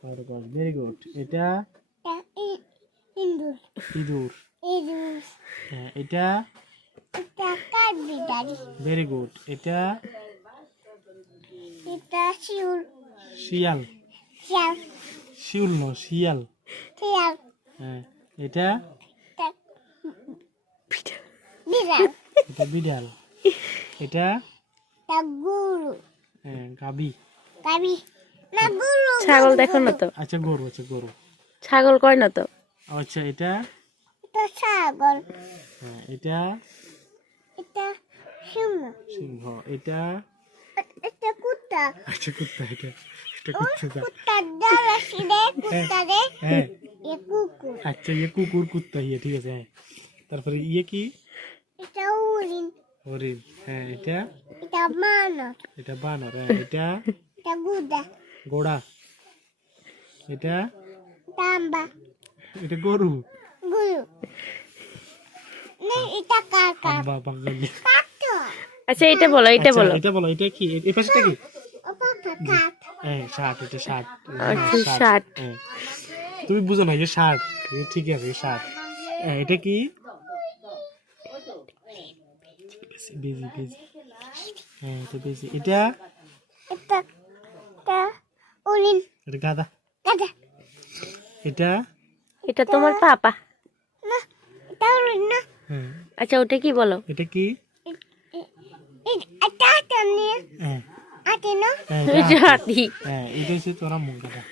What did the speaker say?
খরগোশ very good এটা ইঁদুর হ্যাঁ এটা ভেরি গুড এটা শিয়াল শিউল না শিয়াল হ্যাঁ এটা এটা বিড়াল এটা হ্যাঁ গাবি ছাগল দেখো না তো, আচ্ছা গরু ছাগল কয় না তো। আচ্ছা এটা হ্যাঁ এটা সিংহ এটা আচ্ছা কুত্তা এটা হ্যাঁ আচ্ছা ইয়ে কুকুর কুত্তা ইয়ে ঠিক আছে হ্যাঁ তারপরে ইয়ে কি হরিণ হ্যাঁ এটা বানর হ্যাঁ এটা ঘোড়া এটা এটা গরু আম্বা বাঙালি আচ্ছা এটা বলো এটা বলো এটা কি এই পাশেটা কি হ্যাঁ ষাট এটা ষাট আচ্ছা 60। হ্যাঁ তুমি বুঝো না যে ষাট ঠিক আছে ষাট হ্যাঁ এটা কি বেজি হ্যাঁ এটা বেজি এটা এটা গাধা এটা এটা তোমার পাপা। হ্যাঁ আচ্ছা ওটা কি বলো? এটা কি হ্যাঁ এটা হাতি। হ্যাঁ এটা হচ্ছে তোরা মুখ গাধা